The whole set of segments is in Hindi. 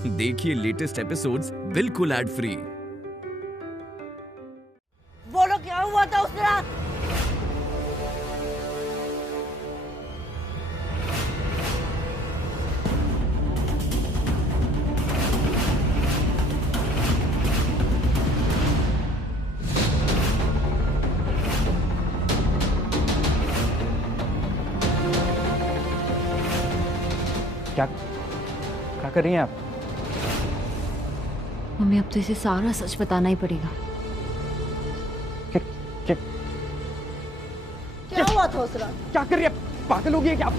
देखिए लेटेस्ट एपिसोड्स बिल्कुल एड फ्री। बोलो क्या हुआ था उस रात? क्या कर रही हैं आप? मम्मी अब तो इसे सारा सच बताना ही पड़ेगा। क्या हुआ था उस रात? क्या कर रही है? पागल हो गई है क्या?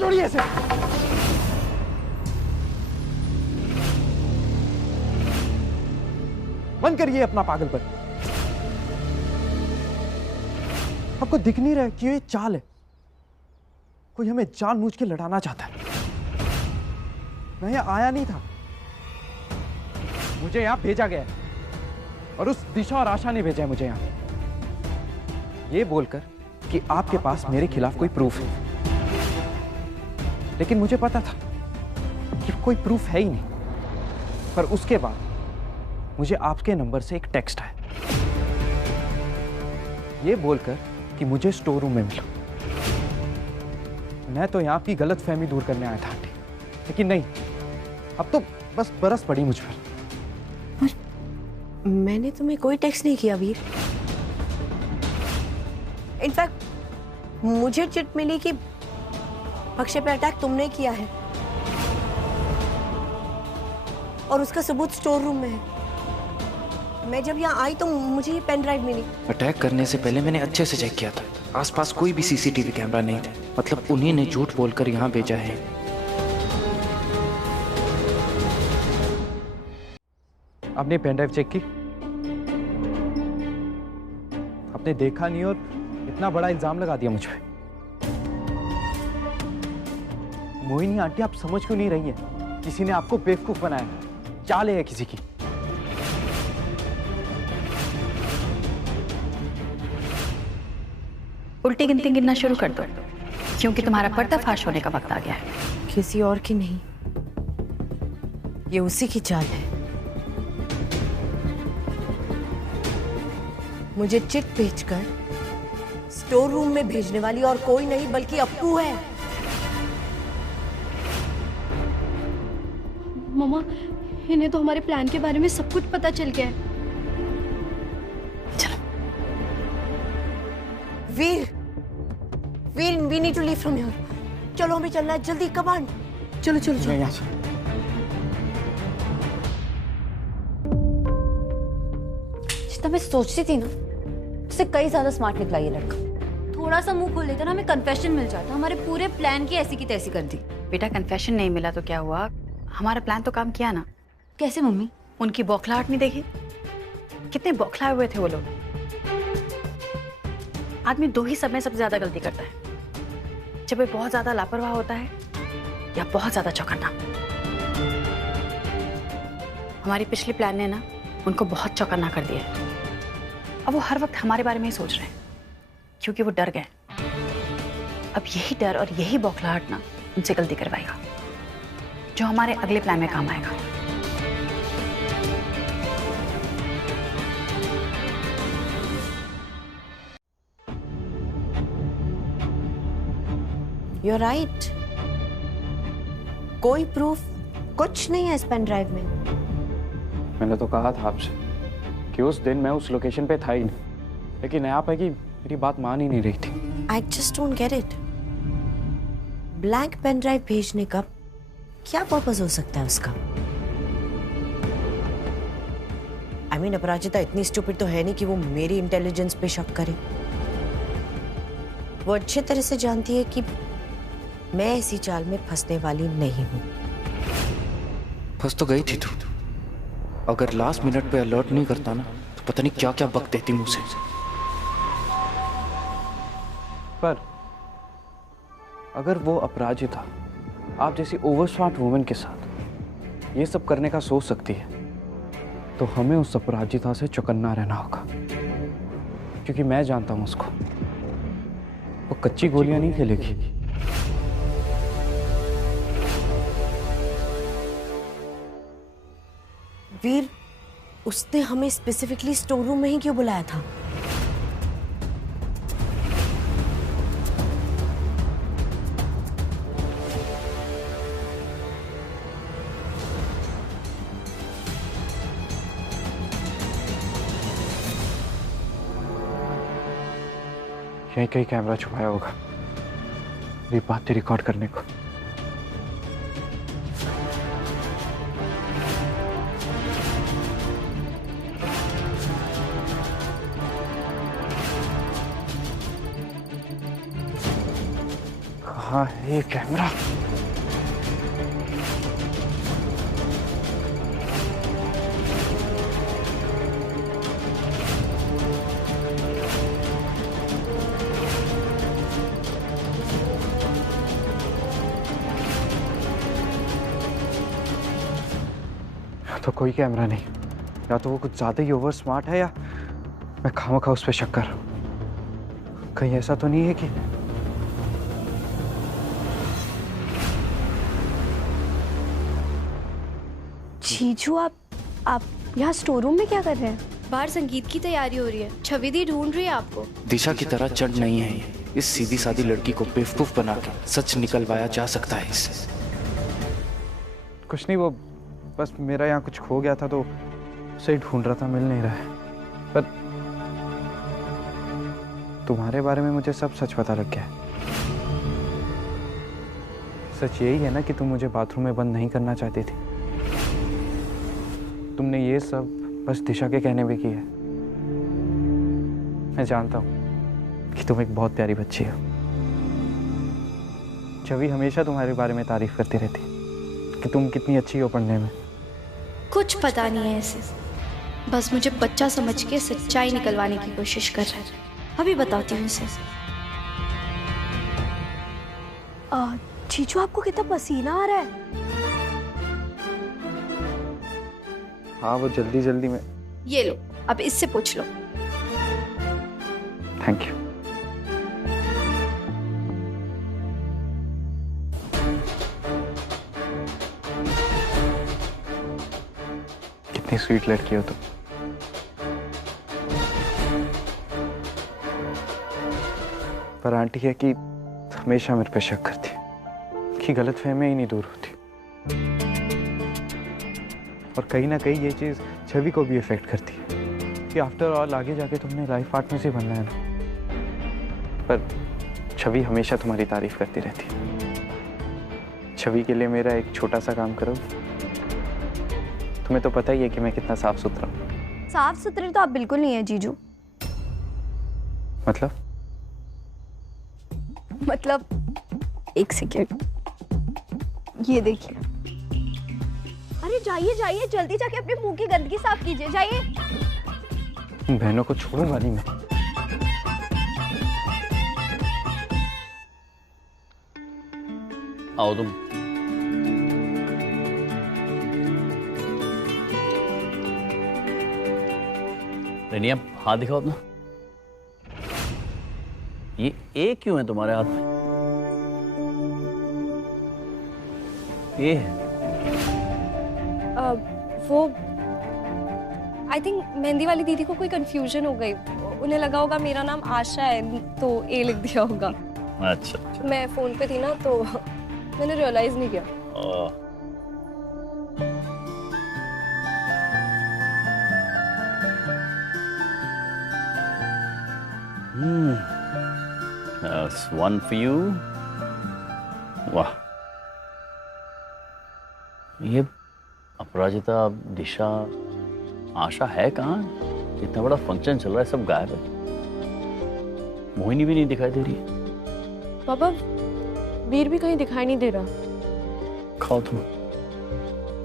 छोड़िए इसे। बंद करिए अपना पागलपन। आपको दिख नहीं रहा है कि ये चाल है? कोई हमें जानबूझ के लड़ाना चाहता है। मैं यहाँ आया नहीं था, मुझे यहाँ भेजा गया है और उस दिशा और आशा ने भेजा है मुझे यहाँ, ये बोलकर कि आपके पास मेरे खिलाफ कोई प्रूफ है। लेकिन मुझे पता था कि कोई प्रूफ है ही नहीं। पर उसके बाद मुझे आपके नंबर से एक टेक्स्ट आया, ये बोलकर कि मुझे स्टोर रूम में मिलो। मैं तो यहाँ आपकी गलतफहमी दूर करने आया था आंटी, लेकिन नहीं, अब तो बस बरस पड़ी मुझ पर। मैंने तुम्हें कोई टेक्स्ट नहीं किया वीर। इनफैक्ट मुझे चिट मिली कि अक्षय पे अटैक तुमने किया है और उसका सबूत स्टोर रूम में है। मैं जब यहाँ आई तो मुझे ये पेन ड्राइव मिली। अटैक करने से पहले मैंने अच्छे से चेक किया था, आसपास कोई भी सीसीटीवी कैमरा नहीं था। मतलब उन्हीं ने झूठ बोलकर यहाँ भेजा है। आपने पेन ड्राइव चेक की? आपने देखा नहीं और इतना बड़ा इल्जाम लगा दिया मुझ पे। मोहिनी आंटी, आप समझ क्यों नहीं रही हैं? किसी ने आपको बेवकूफ बनाया, चाल है किसी की। उल्टी गिनती गिनना शुरू कर दो, क्योंकि तुम्हारा पर्दाफाश होने का वक्त आ गया है। किसी और की नहीं, ये उसी की चाल है। मुझे चिट भेजकर स्टोर रूम में भेजने वाली और कोई नहीं बल्कि अप्पू है। मम्मा, इन्हें तो हमारे प्लान के बारे में सब कुछ पता चल गया है। Veer, we need to leave from here. चलो हमें चलना है, जल्दी, कम ऑन। चलो चलो चलो। यहाँ से। जितना मैं सोचती थी ना, उससे कई ज्यादा स्मार्ट निकला ये लड़का। थोड़ा सा मुंह खोल लेता ना, हमें कन्फेशन मिल जाता। हमारे पूरे प्लान की ऐसी तैसी कर दी। बेटा, कन्फेशन नहीं मिला तो क्या हुआ, हमारा प्लान तो काम किया ना। कैसे मम्मी? उनकी बौखलाहट नहीं देखी? कितने बौखलाए हुए थे वो लोग। आदमी दो ही समय सबसे ज्यादा गलती करता है, जब वो बहुत ज्यादा लापरवाह होता है या बहुत ज्यादा चौकन्ना। हमारी पिछली प्लान ने ना उनको बहुत चौकन्ना कर दिया है। अब वो हर वक्त हमारे बारे में ही सोच रहे हैं, क्योंकि वो डर गए। अब यही डर और यही बौखलाहट ना उनसे गलती करवाएगा, जो हमारे अगले प्लान में काम आएगा। You're right. कोई प्रूफ कुछ नहीं है इस पेन ड्राइव में। मैंने तो कहा था आपसे कि उस दिन मैं उस लोकेशन पे था ही नहीं, लेकिन आप है कि मेरी बात मान ही नहीं रही थी। I just don't get it. Blank pen drive भेजने का क्या पर्पस हो सकता है उसका? I mean, अपराजिता इतनी स्टूपिड तो है नहीं कि वो मेरी इंटेलिजेंस पे शक करे। वो अच्छे तरह से जानती है कि मैं ऐसी चाल में फंसने वाली नहीं हूं। फंस तो गई थी तू। अगर लास्ट मिनट पे अलर्ट नहीं करता ना, तो पता नहीं क्या क्या बक देती मुझसे। पर अगर वो अपराजिता आप जैसी ओवर स्मार्ट वुमन के साथ ये सब करने का सोच सकती है, तो हमें उस अपराजिता से चौकन्ना रहना होगा, क्योंकि मैं जानता हूं उसको। वो कच्ची गोलियां नहीं खेलेगी। वीर, उसने हमें स्पेसिफिकली स्टोर रूम में ही क्यों बुलाया था? यहीं कहीं कैमरा छुपाया होगा ये बातें रिकॉर्ड करने को। कहाँ है ये कैमरा? तो कोई कैमरा नहीं, या तो वो कुछ ज्यादा ही ओवर स्मार्ट है, या मैं खामखा उस पर शक कर रहा हूं। कहीं ऐसा तो नहीं है कि जीजू, आप यहाँ स्टोर रूम में क्या कर रहे हैं? बाहर संगीत की तैयारी हो रही है, छवि दी ढूंढ रही है आपको। दिशा की तरह चढ़ नहीं है ये। इस सीधी सादी लड़की को बेवकूफ बना के सच निकलवाया जा सकता है इससे। कुछ नहीं, वो बस मेरा यहाँ कुछ खो गया था तो उसे ढूंढ रहा था, मिल नहीं रहा है। पर तुम्हारे बारे में मुझे सब सच पता लग गया है। सच यही है ना कि तुम मुझे बाथरूम में बंद नहीं करना चाहती थी। तुमने ये सब बस दिशा के कहने भी किया है। मैं जानता हूँ कि तुम एक बहुत प्यारी बच्ची हो। छवि हमेशा तुम्हारे बारे में तारीफ करती रहती कि तुम कितनी अच्छी हो पढ़ने में। कुछ पता नहीं है इसे, बस मुझे बच्चा समझ के सच्चाई निकलवाने की कोशिश कर रहा है। अभी बताती हूँ इसे। जीजू, आपको कितना पसीना आ रहा है? हाँ, वो जल्दी जल्दी में। ये लो, अब इससे पूछ लो। Thank you. कितनी स्वीट लड़की हो तुम। पर आंटी है कि हमेशा मेरे पे शक करती कि गलतफहमियां ही नहीं दूर होती, और कहीं ना कहीं ये चीज छवि को भी इफेक्ट करती है कि आफ्टर ऑल आगे जाके तुमने लाइफ पार्टनर से बनना है ना। पर छवि हमेशा तुम्हारी तारीफ करती रहती है। छवि के लिए मेरा एक छोटा सा काम करो। तुम्हें तो पता ही है कि मैं कितना साफ सुथरा हूँ। साफ सुथरे तो आप बिल्कुल नहीं है जीजू। मतलब एक सेकेंड, ये देखिए। अरे जाइए जाइए, जल्दी जाके अपने मुंह की गंदगी साफ कीजिए, जाइए। बहनों को छोड़ूंगा नहीं मैं। आओ तुम। रेनिया, हाथ दिखाओ अपना। ये ए क्यों है तुम्हारे हाथ में? ये है वो आई थिंक मेहंदी वाली दीदी को कोई कंफ्यूजन हो गई। उन्हें लगा होगा मेरा नाम आशा है तो ए लिख दिया होगा। अच्छा। मैं फोन पे थी ना तो मैंने रियलाइज नहीं किया। That's one for you. वाह, ये अपराजिता, दिशा, आशा है कहाँ? इतना बड़ा फंक्शन चल रहा है, सब गायब है। मोहिनी भी नहीं दिखाई दे रही है। पापा, वीर भी कहीं दिखाई नहीं दे रहा। खाओ तुम।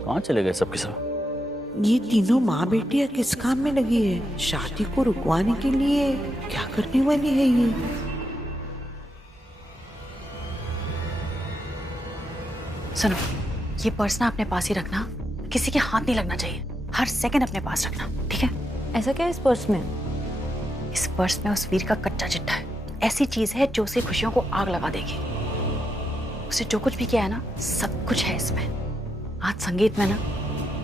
कहाँ चले गए सब के सब? ये तीनों माँ बेटियां किस काम में लगी है? शादी को रुकवाने के लिए क्या करने वाली है ये? सुनो, ये पर्स ना अपने पास ही रखना, किसी के हाथ नहीं लगना चाहिए। हर सेकंड अपने पास रखना, ठीक है? ऐसा क्या है इस पर्स में? इस पर्स में उस वीर का कच्चा चिट्ठा है। ऐसी चीज है जो उसे खुशियों को आग लगा देगी। उसे जो कुछ भी किया है ना, सब कुछ है इसमें। आज संगीत में ना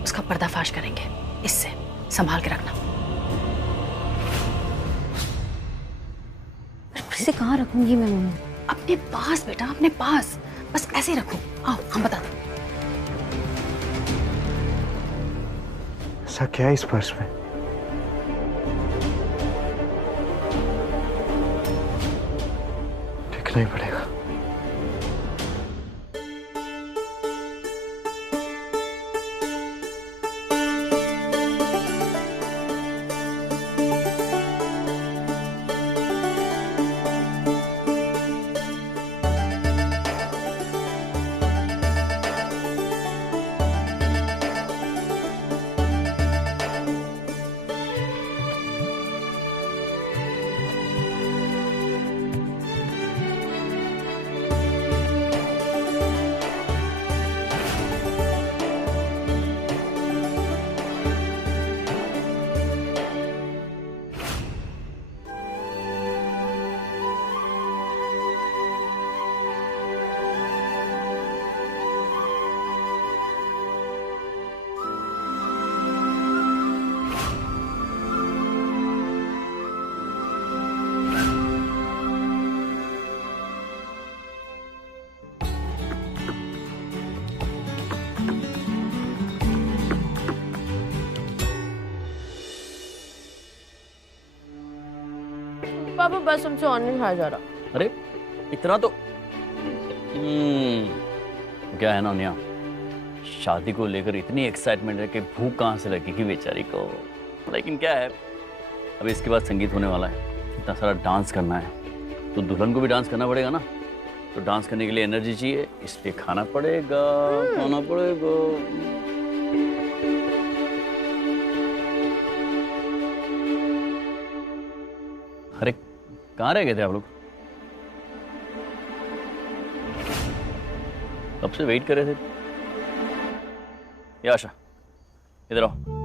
उसका पर्दाफाश करेंगे। इससे संभाल के रखना। इसे कहाँ रखूंगी मैं मम्मी? अपने पास बेटा, अपने पास, बस ऐसे ही रखो। आओ हम बता दें। ऐसा क्या है इस पर्स में? देखना ही पड़ेगा। पापा बस हमसे और नहीं खाया जा रहा। अरे इतना तो क्या है ना निया, शादी को लेकर इतनी एक्साइटमेंट है कि भूख कहाँ से लगेगी बेचारी को। लेकिन क्या है, अभी इसके बाद संगीत होने वाला है, इतना सारा डांस करना है, तो दुल्हन को भी डांस करना पड़ेगा ना। तो डांस करने के लिए एनर्जी चाहिए, इसलिए खाना पड़ेगा, खाना पड़ेगा। अरे कहाँ रह गए थे आप लोग? कब से वेट कर रहे थे। ये आशा इधर आओ।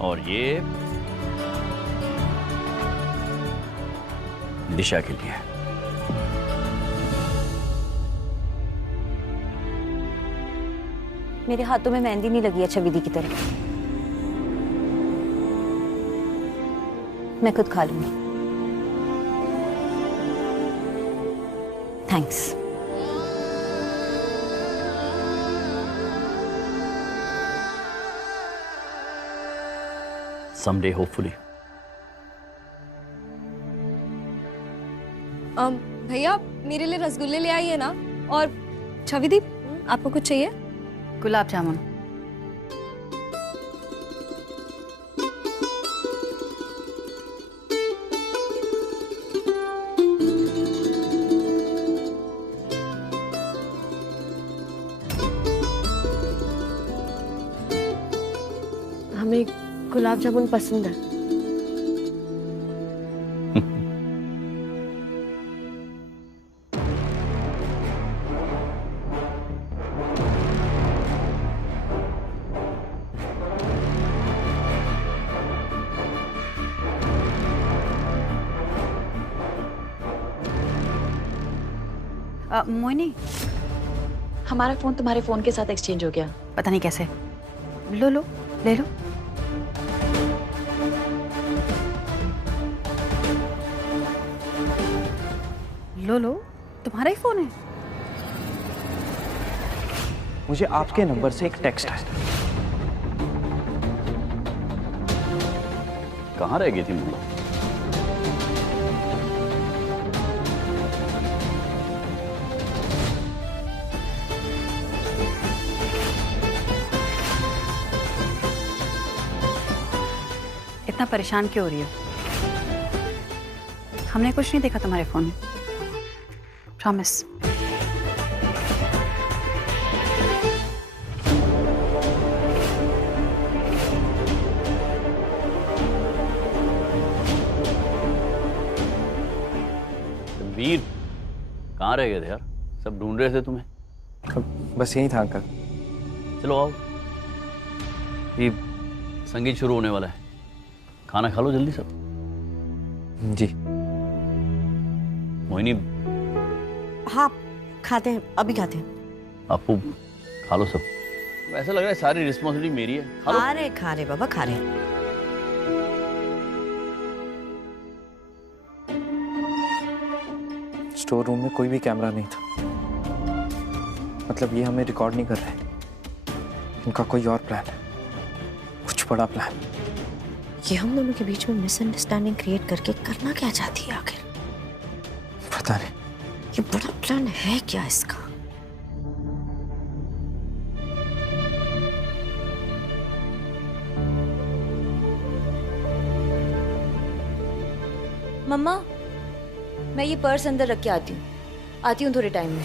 और ये दिशा के लिए। मेरे हाथों में मेहंदी नहीं लगी है छविदी की तरह। मैं खुद खा लूंगी। थैंक्स। Someday, hopefully. भैया मेरे लिए रसगुल्ले ले आइए ना। और छविदी आपको कुछ चाहिए? गुलाब जामुन। हमें गुलाब जामुन पसंद है। मोहिनी, हमारा फोन तुम्हारे फोन के साथ एक्सचेंज हो गया। पता नहीं कैसे। लो लो, ले लो। लो लो, तुम्हारा ही फोन है। मुझे आपके नंबर से एक टेक्स्ट आया। कहाँ रह गई थी मोहिनी? इतना परेशान क्यों हो रही हो? हमने कुछ नहीं देखा तुम्हारे फोन में। प्रॉमिस। कहाँ रह गए थे यार? सब ढूंढ रहे थे तुम्हें। बस यही था अंकल। चलो आओ, ये संगीत शुरू होने वाला है, खाना खा लो जल्दी सब। जी। मोहिनी। हाँ खाते हैं, अभी खाते हैं। आपू खा लो सब। ऐसा लग रहा है सारी रिस्पॉन्सिबिलिटी मेरी है। खा लो। खा रहे बाबा, खा रहे। स्टोर रूम में कोई भी कैमरा नहीं था, मतलब ये हमें रिकॉर्ड नहीं कर रहे। इनका कोई और प्लान है, कुछ बड़ा प्लान। ये हम दोनों के बीच में मिसअंडरस्टैंडिंग क्रिएट करके करना क्या चाहती है आखिर? पता नहीं। ये बड़ा प्लान है क्या इसका? मम्मा, मैं ये पर्स अंदर रख के आती हूँ थोड़े टाइम में।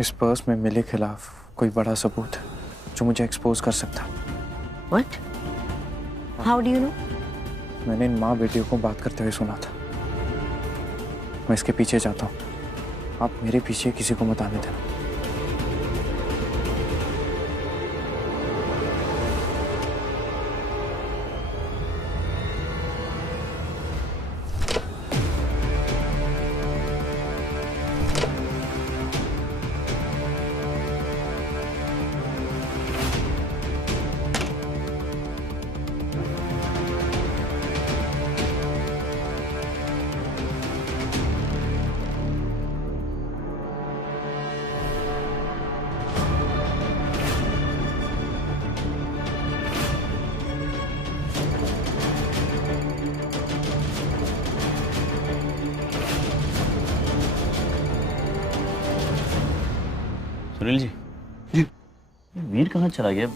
इस पर्स में मेरे खिलाफ कोई बड़ा सबूत है जो मुझे एक्सपोज कर सकता। What? How do you know? मैंने इन माँ बेटियों को बात करते हुए सुना था। मैं इसके पीछे जाता हूँ, आप मेरे पीछे किसी को मत आने देना। सुनील जी। जी। वीर कहाँ चला गया?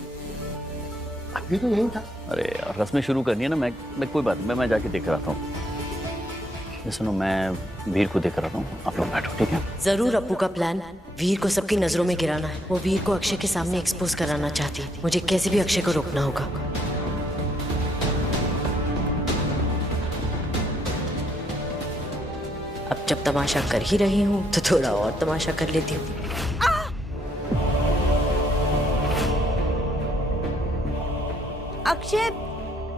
अभी तो यही था। अरे यार रस्में शुरू करनी है ना, मैं कोई बात नहीं, मैं जाके देख रहा हूँ। ये सुनो, मैं वीर को देख रहा हूँ, आप लोग बैठो ठीक है? जरूर अप्पू का प्लान वीर को सबकी नजरों में गिराना है। वो वीर को अक्षय के सामने एक्सपोज कराना चाहती है। मुझे कैसे भी अक्षय को रोकना होगा। अब जब तमाशा कर ही रही हूँ तो थोड़ा और तमाशा कर लेती हूँ। अक्षय!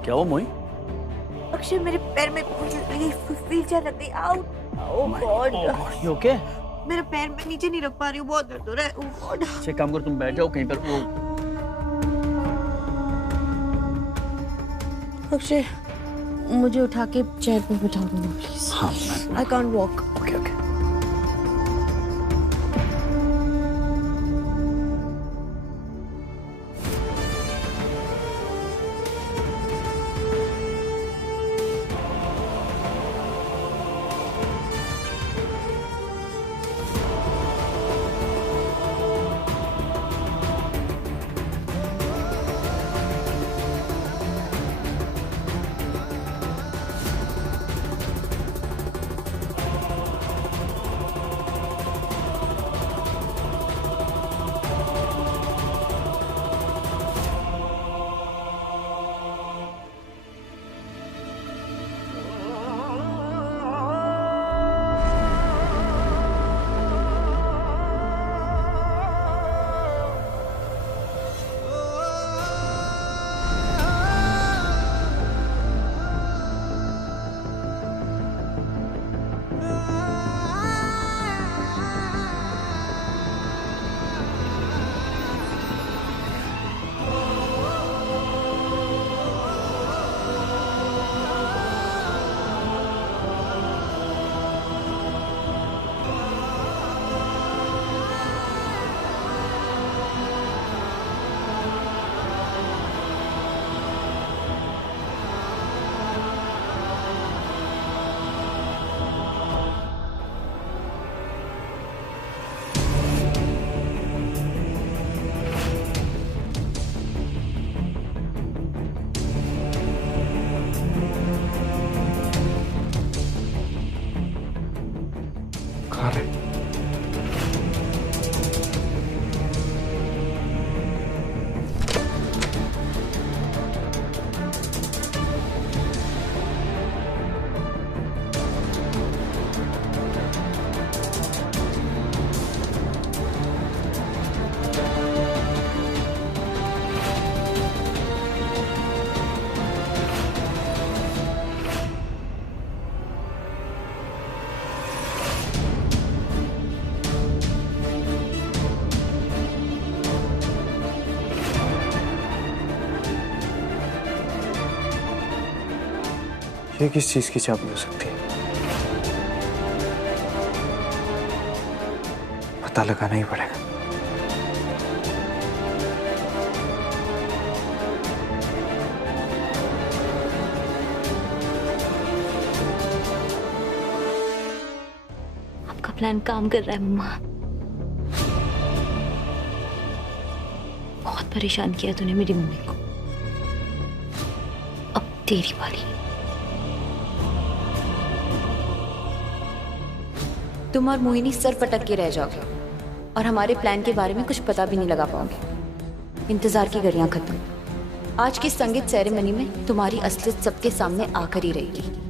क्या हुआ मोही? अक्षय मेरे पैर में व्हीलचेयर लग गई। Out! Oh God! You okay? मेरे पैर में नीचे नहीं रख पा रही हूँ, बहुत दर्द हो रहा है। ओह गॉड! अच्छा काम करो, तुम बैठ जाओ कहीं पर। अक्षय मुझे उठा के चेयर पे बिठा दो प्लीज। हाँ, I can't walk. Okay okay. ये किस चीज की चाबी हो सकती है? पता लगाना ही पड़ेगा। आपका प्लान काम कर रहा है मम्मा। बहुत परेशान किया तूने मेरी मम्मी को। अब तेरी बारी। तुम और मोहिनी सर पटक के रह जाओगे और हमारे प्लान के बारे में कुछ पता भी नहीं लगा पाओगे। इंतजार की घड़ियां खत्म। आज की संगीत सेरेमनी में तुम्हारी असलियत सबके सामने आकर ही रहेगी।